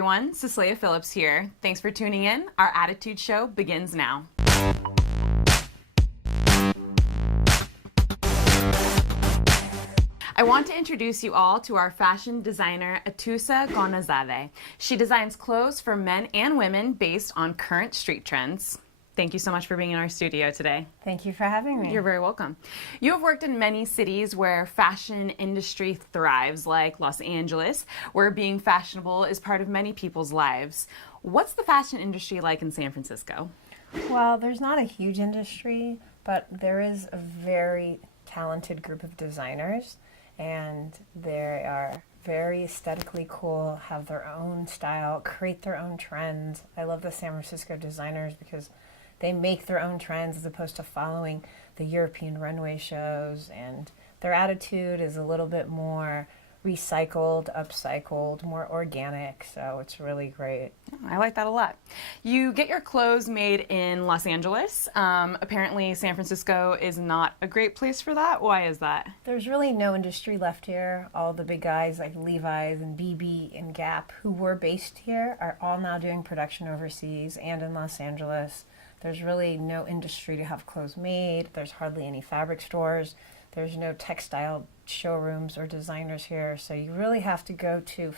everyone, Cecilia Phillips here. Thanks for tuning in. Our Attitude Show begins now. I want to introduce you all to our fashion designer, Atusa Gonazade. She designs clothes for men and women based on current street trends. Thank you so much for being in our studio today. Thank you for having me. You're very welcome. You have worked in many cities where fashion industry thrives, like Los Angeles, where being fashionable is part of many people's lives. What's the fashion industry like in San Francisco? Well, there's not a huge industry, but there is a very talented group of designers, and they are very aesthetically cool, have their own style, create their own trends. I love the San Francisco designers because they make their own trends as opposed to following the European runway shows, and their attitude is a little bit more recycled, upcycled, more organic, so it's really great. I like that a lot. You get your clothes made in Los Angeles. Apparently San Francisco is not a great place for that. Why is that? There's really no industry left here. All the big guys like Levi's and BB and Gap who were based here are all now doing production overseas and in Los Angeles. There's really no industry to have clothes made. There's hardly any fabric stores. There's no textile showrooms or designers here. So you really have to go to,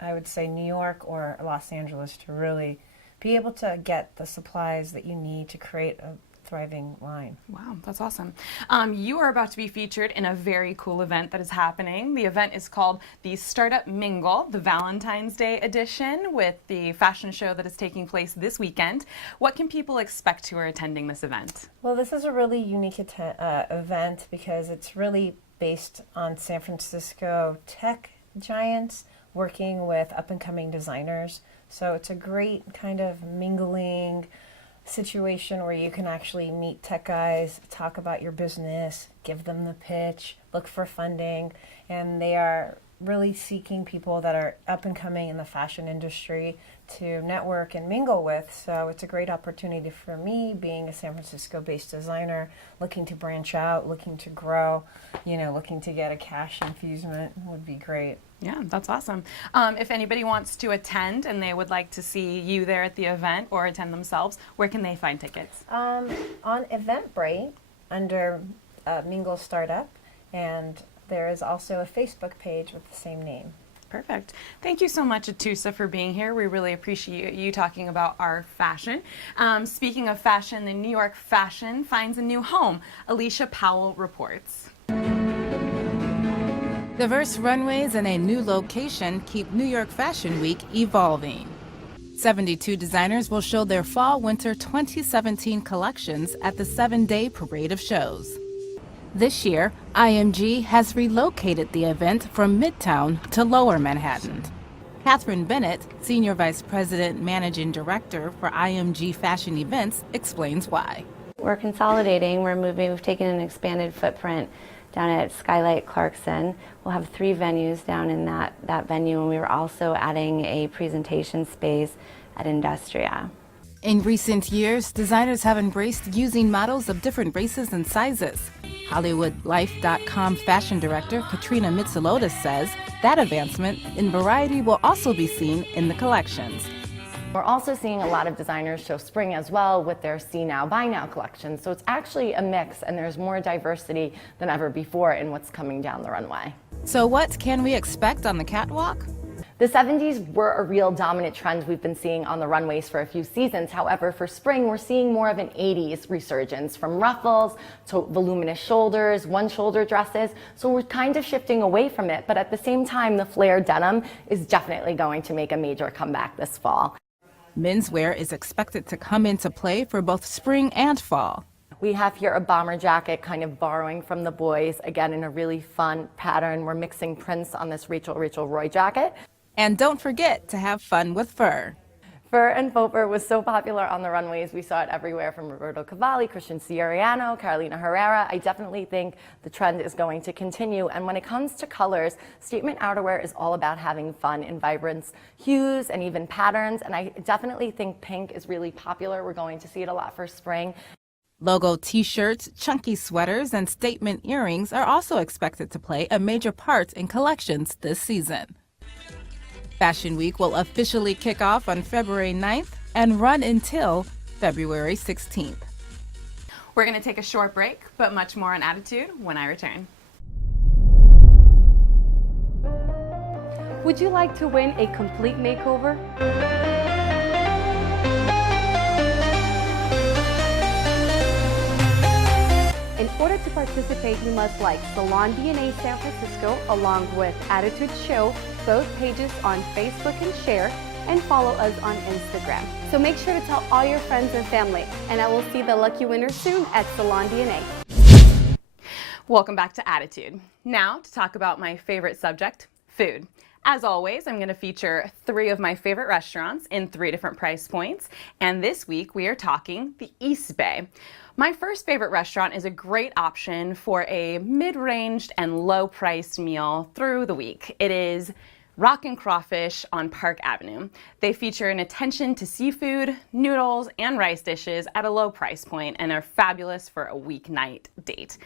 I would say, New York or Los Angeles to really be able to get the supplies that you need to create a thriving line. Wow, that's awesome. You are about to be featured in a very cool event that is happening. The event is called the Startup Mingle, the Valentine's Day edition, with the fashion show that is taking place this weekend. What can people expect who are attending this event? Well, this is a really unique event because it's really based on San Francisco tech giants working with up-and-coming designers. So it's a great kind of mingling situation where you can actually meet tech guys, talk about your business, give them the pitch, look for funding, and they are really seeking people that are up and coming in the fashion industry to network and mingle with. So it's a great opportunity for me, being a San Francisco based designer, looking to branch out, looking to grow, looking to get a cash infusement would be great. Yeah, that's awesome. If anybody wants to attend and they would like to see you there at the event or attend themselves, where can they find tickets? On Eventbrite under Mingle Startup, and there is also a Facebook page with the same name. Perfect. Thank you so much, Atusa, for being here. We really appreciate you talking about our fashion. Speaking of fashion, the New York fashion finds a new home. Alicia Powell reports. Diverse runways and a new location keep New York Fashion Week evolving. 72 designers will show their Fall/Winter 2017 collections at the 7-day parade of shows. This year, IMG has relocated the event from Midtown to Lower Manhattan. Catherine Bennett, Senior Vice President Managing Director for IMG Fashion Events, explains why. We're consolidating, we've taken an expanded footprint down at Skylight Clarkson. We'll have 3 venues down in that venue, and we were also adding a presentation space at Industria. In recent years, designers have embraced using models of different races and sizes. HollywoodLife.com fashion director Katrina Mitsulotis says that advancement in variety will also be seen in the collections. We're also seeing a lot of designers show spring as well with their See Now, Buy Now collections. So it's actually a mix, and there's more diversity than ever before in what's coming down the runway. So what can we expect on the catwalk? The 70s were a real dominant trend we've been seeing on the runways for a few seasons. However, for spring, we're seeing more of an 80s resurgence, from ruffles to voluminous shoulders, one-shoulder dresses. So we're kind of shifting away from it, but at the same time, the flare denim is definitely going to make a major comeback this fall. Menswear is expected to come into play for both spring and fall. We have here a bomber jacket, kind of borrowing from the boys, again in a really fun pattern. We're mixing prints on this Rachel Roy jacket. And don't forget to have fun with fur. Fur and faux fur was so popular on the runways. We saw it everywhere from Roberto Cavalli, Christian Siriano, Carolina Herrera. I definitely think the trend is going to continue. And when it comes to colors, statement outerwear is all about having fun in vibrant hues and even patterns. And I definitely think pink is really popular. We're going to see it a lot for spring. Logo t-shirts, chunky sweaters, and statement earrings are also expected to play a major part in collections this season. Fashion Week will officially kick off on February 9th and run until February 16th. We're going to take a short break, but much more on Attitude when I return. Would you like to win a complete makeover? In order to participate, you must like Salon DNA San Francisco along with Attitude Show, both pages on Facebook, and share, and follow us on Instagram. So make sure to tell all your friends and family, and I will see the lucky winner soon at Salon DNA. Welcome back to Attitude. Now to talk about my favorite subject, food. As always, I'm going to feature 3 of my favorite restaurants in 3 different price points, and this week we are talking the East Bay. My first favorite restaurant is a great option for a mid-ranged and low-priced meal through the week. It is Rockin Crawfish on Park Avenue. They feature an attention to seafood, noodles, and rice dishes at a low price point and are fabulous for a weeknight date.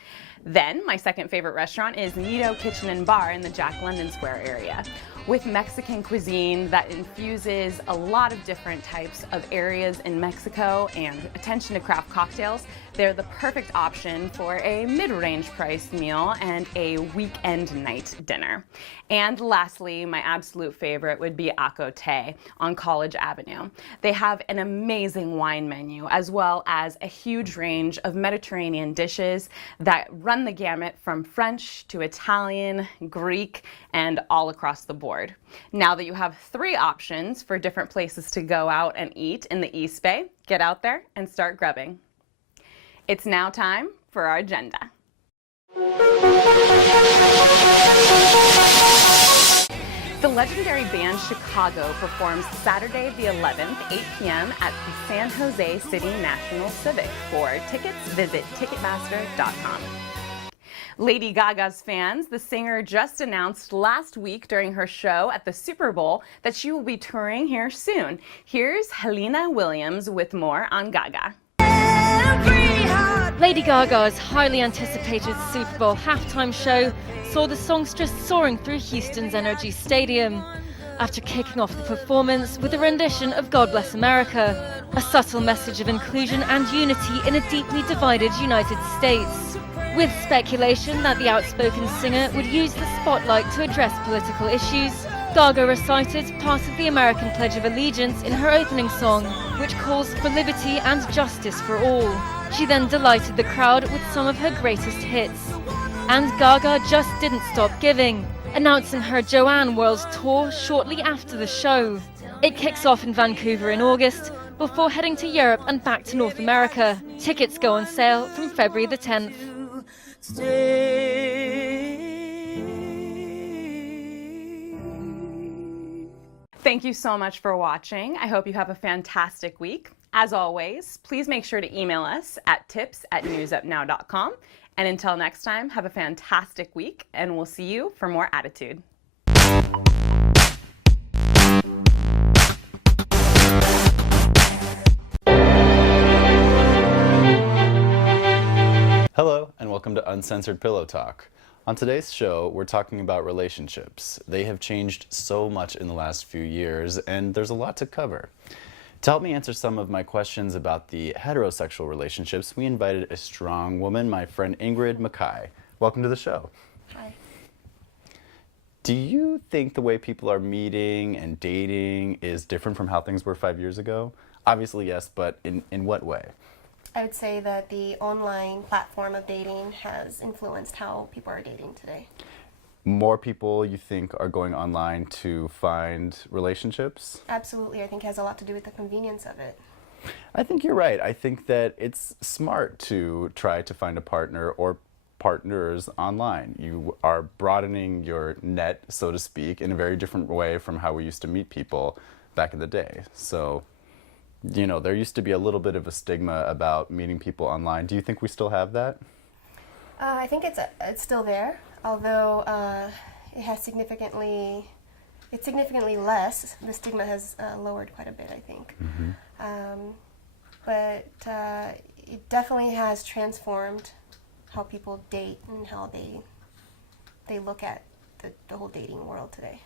Then, my second favorite restaurant is Nido Kitchen and Bar in the Jack London Square area. With Mexican cuisine that infuses a lot of different types of areas in Mexico and attention to craft cocktails, they're the perfect option for a mid-range priced meal and a weekend night dinner. And lastly, my absolute favorite would be Acote on College Avenue. They have an amazing wine menu as well as a huge range of Mediterranean dishes that run the gamut from French to Italian, Greek, and all across the board. Now that you have 3 options for different places to go out and eat in the East Bay, get out there and start grubbing. It's now time for our agenda. The legendary band Chicago performs Saturday the 11th, 8 p.m. at the San Jose City National Civic. For tickets, visit Ticketmaster.com. Lady Gaga's fans, the singer just announced last week during her show at the Super Bowl that she will be touring here soon. Here's Helena Williams with more on Gaga. Lady Gaga's highly anticipated Super Bowl halftime show saw the songstress soaring through Houston's Energy Stadium after kicking off the performance with a rendition of God Bless America, a subtle message of inclusion and unity in a deeply divided United States. With speculation that the outspoken singer would use the spotlight to address political issues, Gaga recited part of the American Pledge of Allegiance in her opening song, which calls for liberty and justice for all. She then delighted the crowd with some of her greatest hits. And Gaga just didn't stop giving, announcing her Joanne World Tour shortly after the show. It kicks off in Vancouver in August, before heading to Europe and back to North America. Tickets go on sale from February the 10th. Thank you so much for watching. I hope you have a fantastic week. As always, please make sure to email us at tips@newsupnow.com. And until next time, have a fantastic week, and we'll see you for more Attitude. Hello, and welcome to Uncensored Pillow Talk. On today's show, we're talking about relationships. They have changed so much in the last few years, and there's a lot to cover. To help me answer some of my questions about the heterosexual relationships, we invited a strong woman, my friend Ingrid Mackay. Welcome to the show. Hi. Do you think the way people are meeting and dating is different from how things were 5 years ago? Obviously, yes, but in what way? I would say that the online platform of dating has influenced how people are dating today. More people, you think, are going online to find relationships? Absolutely. I think it has a lot to do with the convenience of it. I think you're right. I think that it's smart to try to find a partner or partners online. You are broadening your net, so to speak, in a very different way from how we used to meet people back in the day. So, you know, there used to be a little bit of a stigma about meeting people online. Do you think we still have that? I think it's still there, although it's significantly less. The stigma has lowered quite a bit, I think. Mm-hmm. But it definitely has transformed how people date and how they look at the whole dating world today.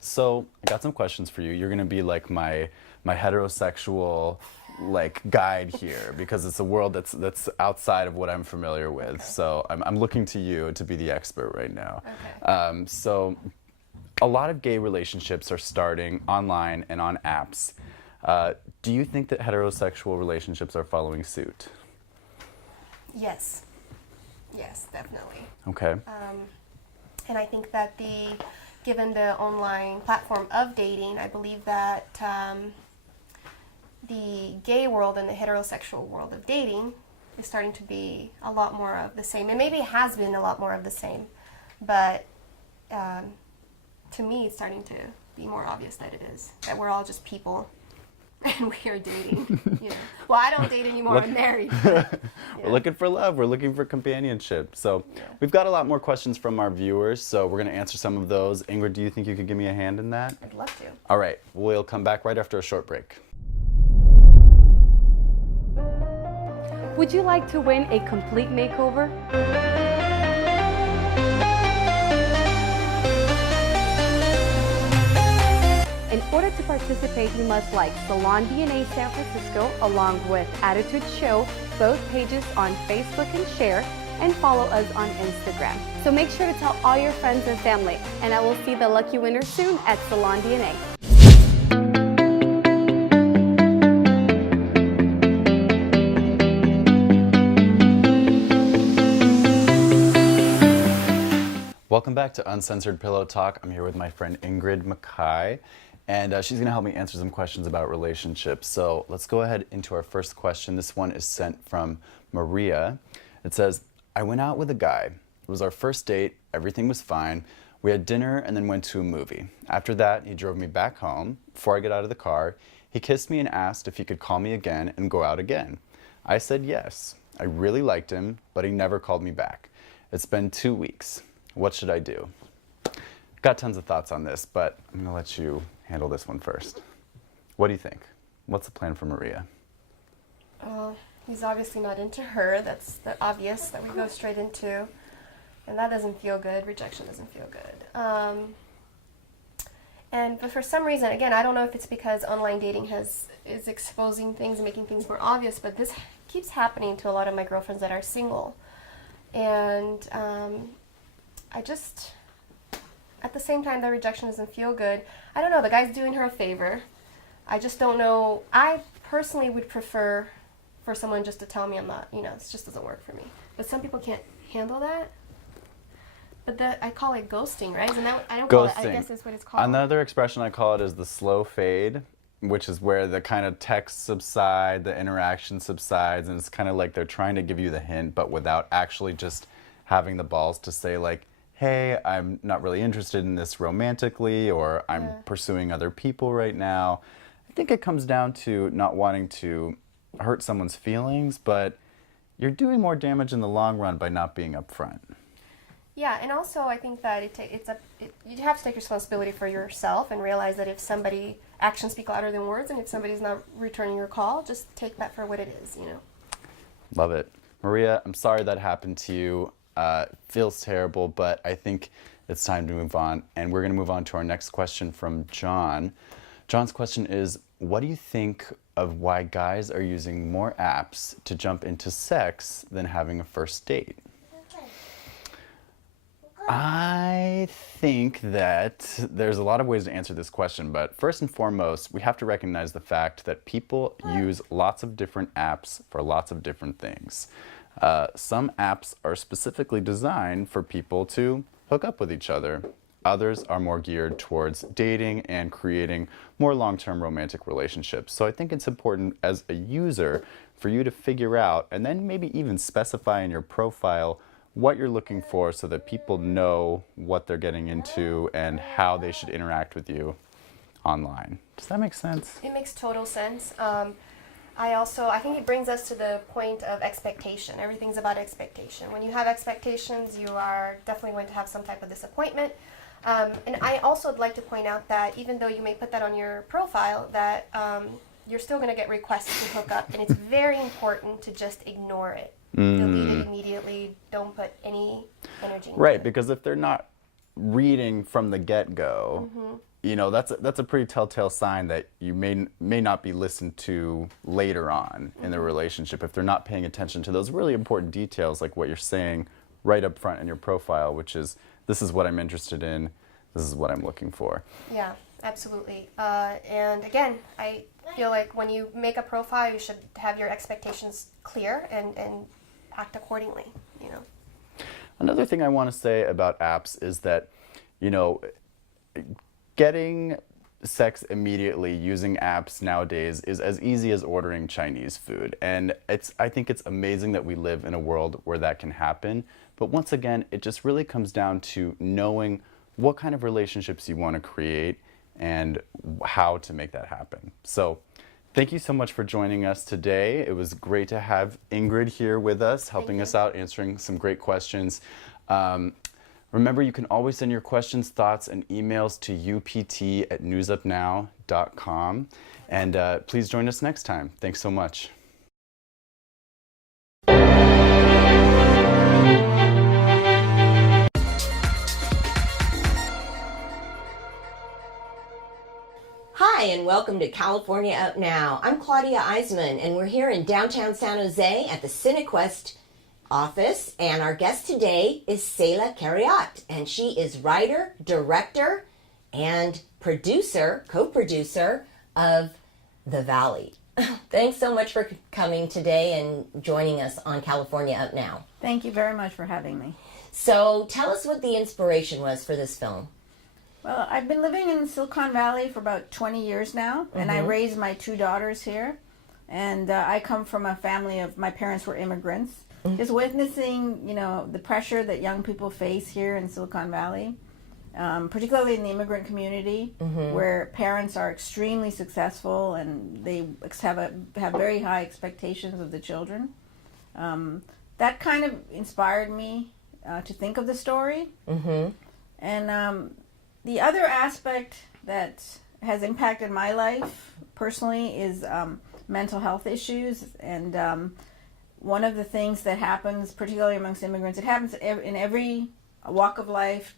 So I got some questions for you. You're gonna be like my heterosexual like guide here because it's a world that's outside of what I'm familiar with. Okay. So I'm looking to you to be the expert right now. Okay. So a lot of gay relationships are starting online and on apps. Do you think that heterosexual relationships are following suit? Yes. Yes, definitely. Okay. And I think that given the online platform of dating, I believe that the gay world and the heterosexual world of dating is starting to be a lot more of the same. And maybe it has been a lot more of the same, but to me, it's starting to be more obvious that it is, that we're all just people and we are dating. You know. Well, I don't date anymore. I'm married. But, We're looking for love. We're looking for companionship. So we've got a lot more questions from our viewers, so we're going to answer some of those. Ingrid, do you think you could give me a hand in that? I'd love to. All right. We'll come back right after a short break. Would you like to win a complete makeover? In order to participate, you must like Salon DNA San Francisco along with Attitude Show, both pages on Facebook, and share, and follow us on Instagram. So make sure to tell all your friends and family, and I will see the lucky winner soon at Salon DNA. Welcome back to Uncensored Pillow Talk. I'm here with my friend Ingrid Mackay, and she's going to help me answer some questions about relationships. So let's go ahead into our first question. This one is sent from Maria. It says, I went out with a guy. It was our first date. Everything was fine. We had dinner and then went to a movie. After that, he drove me back home. Before I got out of the car, he kissed me and asked if he could call me again and go out again. I said yes. I really liked him, but he never called me back. It's been 2 weeks. What should I do? Got tons of thoughts on this, but I'm going to let you handle this one first. What do you think? What's the plan for Maria? He's obviously not into her. That's the obvious that we go straight into. And that doesn't feel good. Rejection doesn't feel good. But for some reason, again, I don't know if it's because online dating is exposing things and making things more obvious, but this keeps happening to a lot of my girlfriends that are single. And I just, at the same time, the rejection doesn't feel good. I don't know, the guy's doing her a favor. I just don't know. I personally would prefer for someone just to tell me I'm not, it just doesn't work for me. But some people can't handle that. But I call it ghosting, right? Isn't that, I don't call it, I guess that's what it's called. Another expression I call it is the slow fade, which is where the kind of texts subside, the interaction subsides, and it's kind of like they're trying to give you the hint, but without actually just having the balls to say like, hey, I'm not really interested in this romantically, or I'm pursuing other people right now. I think it comes down to not wanting to hurt someone's feelings, but you're doing more damage in the long run by not being upfront. Yeah, and also I think that you have to take responsibility for yourself and realize that if actions speak louder than words, and if somebody's not returning your call, just take that for what it is, Love it. Maria, I'm sorry that happened to you. Feels terrible, but I think it's time to move on. And we're going to move on to our next question from John. John's question is, what do you think of why guys are using more apps to jump into sex than having a first date? I think that there's a lot of ways to answer this question, but first and foremost, we have to recognize the fact that people use lots of different apps for lots of different things. Some apps are specifically designed for people to hook up with each other. Others are more geared towards dating and creating more long-term romantic relationships. So I think it's important as a user for you to figure out, and then maybe even specify in your profile what you're looking for so that people know what they're getting into and how they should interact with you online. Does that make sense? It makes total sense. I think it brings us to the point of expectation. Everything's about expectation. When you have expectations, you are definitely going to have some type of disappointment. And I also would like to point out that even though you may put that on your profile, that you're still going to get requests to hook up, and it's very important to just ignore it. Delete it immediately. Don't put any energy into it. Right, because if they're not reading from the get-go, you know, that's a pretty telltale sign that you may not be listened to later on in the relationship if they're not paying attention to those really important details, like what you're saying right up front in your profile, which is, this is what I'm interested in, this is what I'm looking for. Yeah, absolutely. And again, I feel like when you make a profile, you should have your expectations clear and act accordingly, you know. Another thing I want to say about apps is that, you know, getting sex immediately using apps nowadays is as easy as ordering Chinese food. And I think it's amazing that we live in a world where that can happen. But once again, it just really comes down to knowing what kind of relationships you want to create and how to make that happen. So thank you so much for joining us today. It was great to have Ingrid here with us, helping us out, answering some great questions. Remember, you can always send your questions, thoughts, and emails to upt@newsupnow.com. And please join us next time. Thanks so much. Hi, and welcome to California Up Now. I'm Claudia Eisman, and we're here in downtown San Jose at the CineQuest office, and our guest today is Selah Carriot, and she is writer, director, and producer, co-producer of The Valley. Thanks so much for coming today and joining us on California Up Now. Thank you very much for having me. So tell us what the inspiration was for this film. Well, I've been living in Silicon Valley for about 20 years now, and I raised my 2 daughters here. And I come from a family of, my parents were immigrants. Just witnessing, you know, the pressure that young people face here in Silicon Valley, particularly in the immigrant community, where parents are extremely successful and they have very high expectations of the children. That kind of inspired me to think of the story. And the other aspect that has impacted my life personally is mental health issues. And one of the things that happens, particularly amongst immigrants, it happens in every walk of life,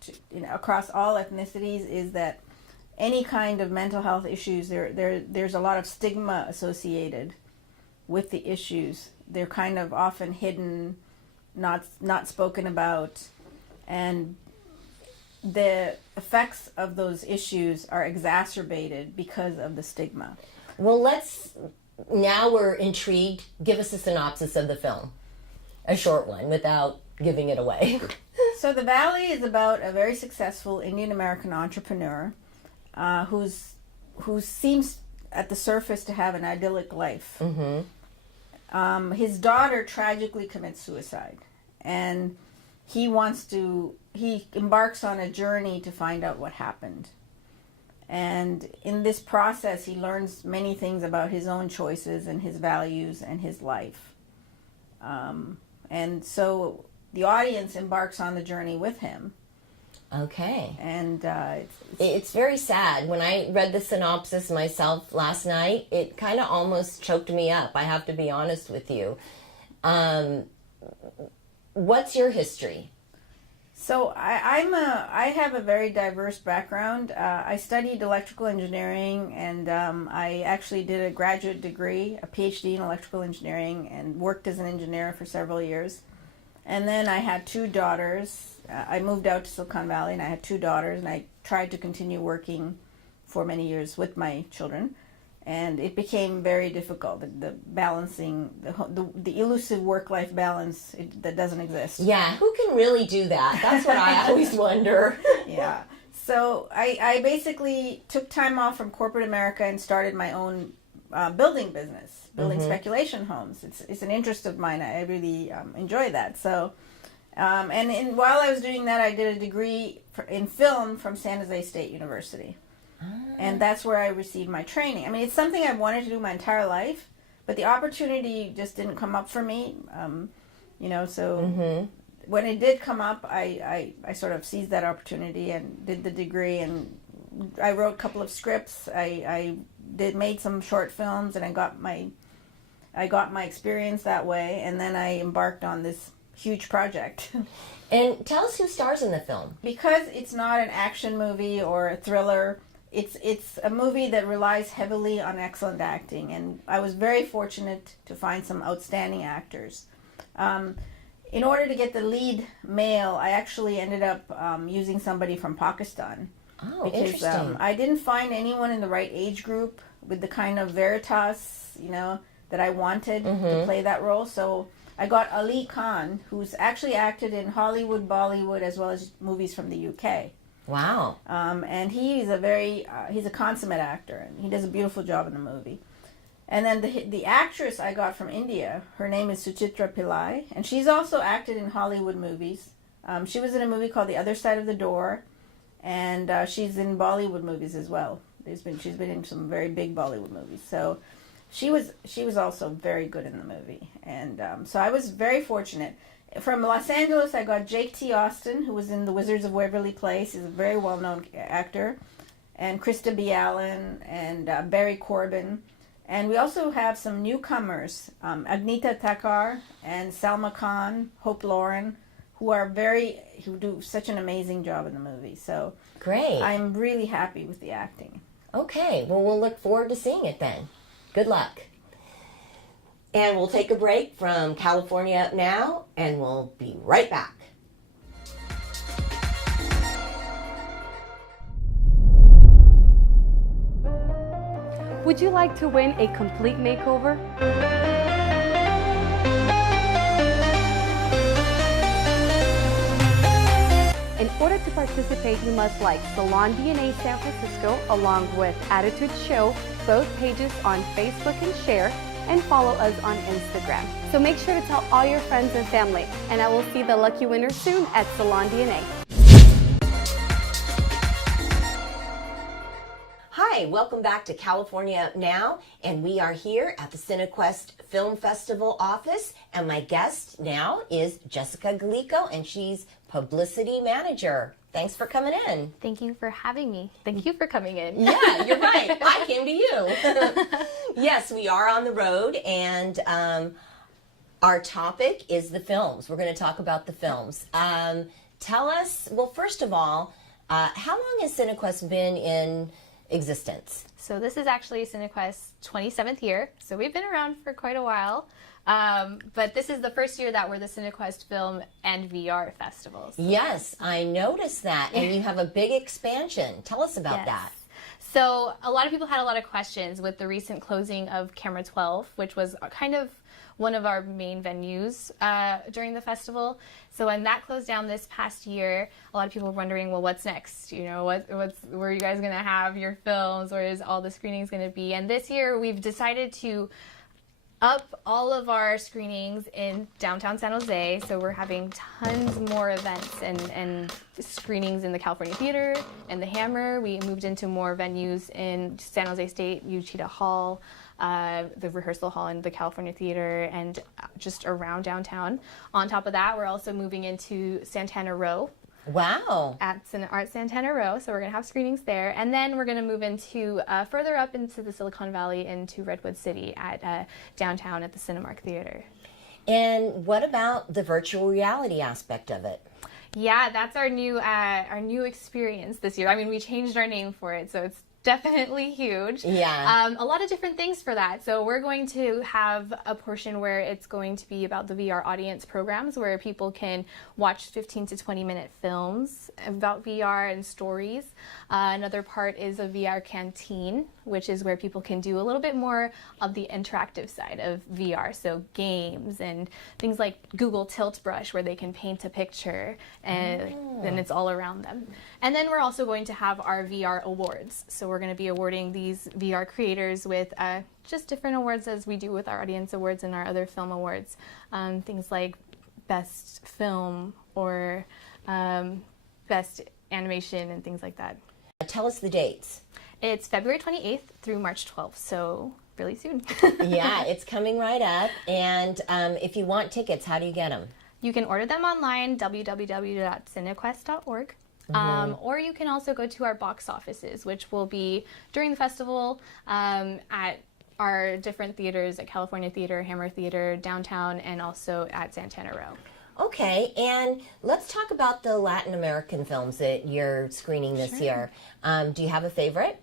across all ethnicities, is that any kind of mental health issues, there's a lot of stigma associated with the issues. They're kind of often hidden, not spoken about, and the effects of those issues are exacerbated because of the stigma. Well, now we're intrigued. Give us a synopsis of the film. A short one, without giving it away. So The Valley is about a very successful Indian American entrepreneur who seems at the surface to have an idyllic life. His daughter tragically commits suicide, and he embarks on a journey to find out what happened. And in this process, he learns many things about his own choices and his values and his life. And so the audience embarks on the journey with him. Okay. And it's very sad. When I read the synopsis myself last night, it kind of almost choked me up. I have to be honest with you. What's your history? So I have a very diverse background. I studied electrical engineering, and I actually did a graduate degree, a PhD in electrical engineering, and worked as an engineer for several years. And then I had 2 daughters. I moved out to Silicon Valley, and I had 2 daughters, and I tried to continue working for many years with my children. And it became very difficult, the balancing, the elusive work-life balance that doesn't exist. Yeah, who can really do that? That's what I always wonder. Yeah. So I basically took time off from corporate America and started my own building business, building speculation homes. It's an interest of mine. I really enjoy that. So, while I was doing that, I did a degree in film from San Jose State University. And that's where I received my training. I mean, it's something I've wanted to do my entire life, but the opportunity just didn't come up for me. So when it did come up, I sort of seized that opportunity and did the degree, and I wrote a couple of scripts. I made some short films, and I got my experience that way, and then I embarked on this huge project. And tell us who stars in the film. Because it's not an action movie or a thriller, it's a movie that relies heavily on excellent acting, and I was very fortunate to find some outstanding actors. In order to get the lead male, I actually ended up using somebody from Pakistan. Oh, because interesting. I didn't find anyone in the right age group with the kind of veritas, that I wanted to play that role. So I got Ali Khan, who's actually acted in Hollywood, Bollywood, as well as movies from the UK. Wow. And he's he's a consummate actor, and he does a beautiful job in the movie. And then the actress I got from India, her name is Suchitra Pillai, and she's also acted in Hollywood movies. She was in a movie called The Other Side of the Door, and she's in Bollywood movies as well. She's been in some very big Bollywood movies. So she was also very good in the movie, and so I was very fortunate. From Los Angeles, I got Jake T. Austin, who was in The Wizards of Waverly Place. He's a very well-known actor, and Krista B. Allen and Barry Corbin. And we also have some newcomers, Agnita Thakkar and Salma Khan, Hope Lauren, who do such an amazing job in the movie. So great. I'm really happy with the acting. Okay, well, we'll look forward to seeing it then. Good luck. And we'll take a break from California Up Now, and we'll be right back. Would you like to win a complete makeover? In order to participate, you must like Salon DNA San Francisco along with Attitude Show, both pages on Facebook, and share, and follow us on Instagram. So make sure to tell all your friends and family, and I will see the lucky winner soon at Salon DNA. Hi, welcome back to California Up Now, and we are here at the CineQuest Film Festival office, and my guest now is Jessica Galico, and she's publicity manager. Thanks for coming in. Thank you for having me. Thank you for coming in. Yeah, you're right. I came to you. Yes, we are on the road, and our topic is the films. We're going to talk about the films. Tell us, well, first of all, how long has CineQuest been in existence? So this is actually CineQuest's 27th year, so we've been around for quite a while. But this is the first year that we're the CineQuest Film and VR Festivals. Yes, I noticed that, and you have a big expansion. Tell us about that. So a lot of people had a lot of questions with the recent closing of Camera 12, which was kind of one of our main venues during the festival. So when that closed down this past year, a lot of people were wondering, well, what's next? You know, where are you guys going to have your films? Where is all the screenings going to be? And this year we've decided to up all of our screenings in downtown San Jose. So we're having tons more events and screenings in the California Theater and the Hammer. We moved into more venues in San Jose State, Uchida Hall, the rehearsal hall in the California Theater, and just around downtown. On top of that, we're also moving into Santana Row. Wow. At Art Santana Row, so we're going to have screenings there. And then we're going to move into further up into the Silicon Valley, into Redwood City at downtown at the Cinemark Theater. And what about the virtual reality aspect of it? Yeah, that's our new experience this year. I mean, we changed our name for it, so it's definitely huge. Yeah. A lot of different things for that. So we're going to have a portion where it's going to be about the VR audience programs, where people can watch 15 to 20 minute films about VR and stories. Another part is a VR canteen, which is where people can do a little bit more of the interactive side of VR. So games and things like Google Tilt Brush, where they can paint a picture and then it's all around them. And then we're also going to have our VR awards. So we're going to be awarding these VR creators with just different awards as we do with our audience awards and our other film awards. Things like best film or best animation and things like that. Tell us the dates. It's February 28th through March 12th, so really soon. Yeah, it's coming right up. And if you want tickets, how do you get them? You can order them online, www.cinequest.org. Or you can also go to our box offices, which will be during the festival at our different theaters, at California Theater, Hammer Theater, downtown, and also at Santana Row. Okay, and let's talk about the Latin American films that you're screening this year. Do you have a favorite?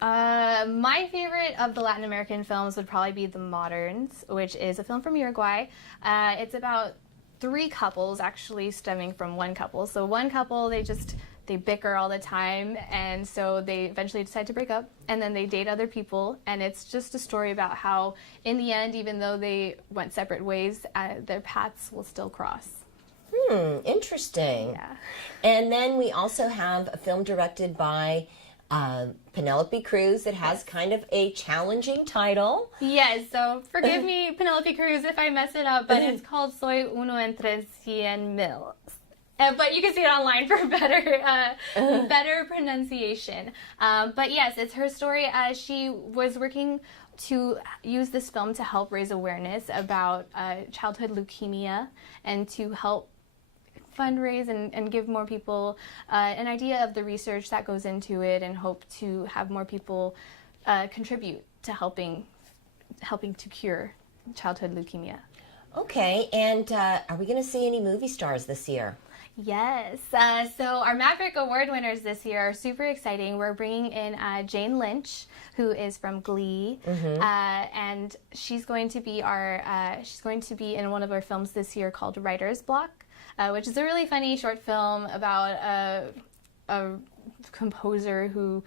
My favorite of the Latin American films would probably be The Moderns, which is a film from Uruguay. It's about 3 couples actually stemming from one couple. So one couple, they bicker all the time, and so they eventually decide to break up, and then they date other people, and it's just a story about how in the end, even though they went separate ways, their paths will still cross. Interesting. Yeah. And then we also have a film directed by Penelope Cruz that has kind of a challenging title. Yes, so forgive me, Penelope Cruz, if I mess it up, but it's called Soy uno entre cien mil. But you can see it online for better pronunciation. But yes, it's her story. She was working to use this film to help raise awareness about childhood leukemia and to help fundraise and give more people an idea of the research that goes into it, and hope to have more people contribute to helping to cure childhood leukemia. Okay, and are we going to see any movie stars this year? Yes. So our Maverick Award winners this year are super exciting. We're bringing in Jane Lynch, who is from Glee, and she's going to be in one of our films this year called Writer's Block, which is a really funny short film about a composer who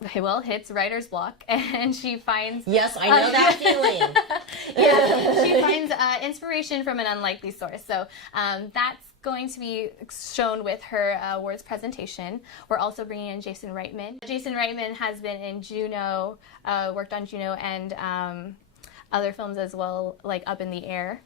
hits writer's block, and she finds... Yes, I know that feeling. She finds inspiration from an unlikely source. So that's going to be shown with her awards presentation. We're also bringing in Jason Reitman. Jason Reitman has been in Juno, worked on Juno and other films as well, like Up in the Air.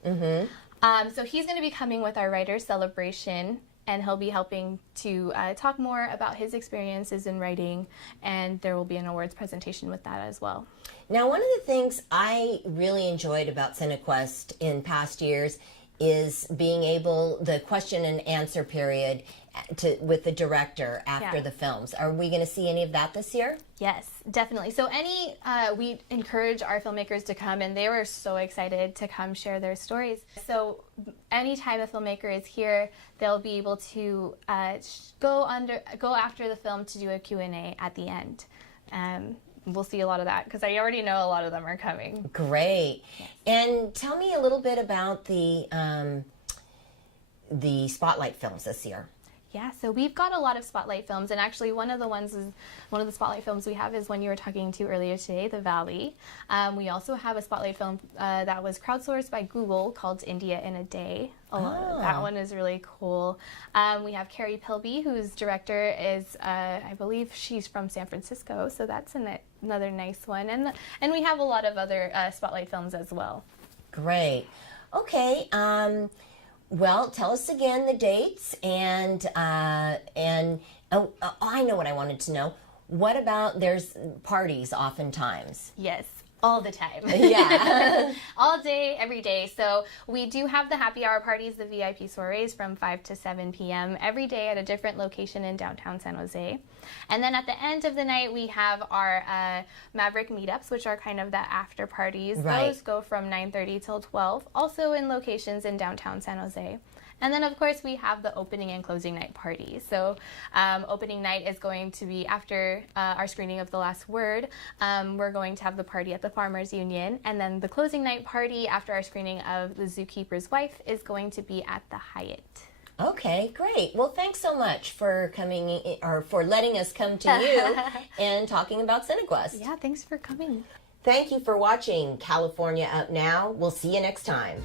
So he's going to be coming with our writer's celebration, and he'll be helping to talk more about his experiences in writing, and there will be an awards presentation with that as well. Now, one of the things I really enjoyed about CineQuest in past years is being able, the question and answer period with the director after the films. Are we going to see any of that this year? Yes, definitely. So we encourage our filmmakers to come, and they were so excited to come share their stories. So anytime a filmmaker is here, they'll be able to go after the film to do a Q&A at the end. We'll see a lot of that because I already know a lot of them are coming. Great. Yes. And tell me a little bit about the Spotlight films this year. Yeah, so we've got a lot of Spotlight films, and actually one of the Spotlight films we have is one you were talking to earlier today, The Valley. We also have a Spotlight film that was crowdsourced by Google called India in a Day. That one is really cool. We have Carrie Pilby, whose director is, I believe she's from San Francisco, so that's another nice one. And we have a lot of other Spotlight films as well. Great. Okay. Well, tell us again the dates, and I know what I wanted to know. What about, there's parties oftentimes? Yes, all the time. Yeah. All day, every day. So we do have the happy hour parties, the VIP soirees from 5 to 7 p.m. every day at a different location in downtown San Jose. And then at the end of the night, we have our Maverick meetups, which are kind of the after parties. Right. Those go from 9:30 till 12, also in locations in downtown San Jose. And then, of course, we have the opening and closing night parties. So opening night is going to be after our screening of The Last Word. We're going to have the party at the Farmers Union. And then the closing night party after our screening of The Zookeeper's Wife is going to be at the Hyatt. Okay, great. Well, thanks so much for coming, or for letting us come to you and talking about CineQuest. Yeah, thanks for coming. Thank you for watching California Up Now. We'll see you next time.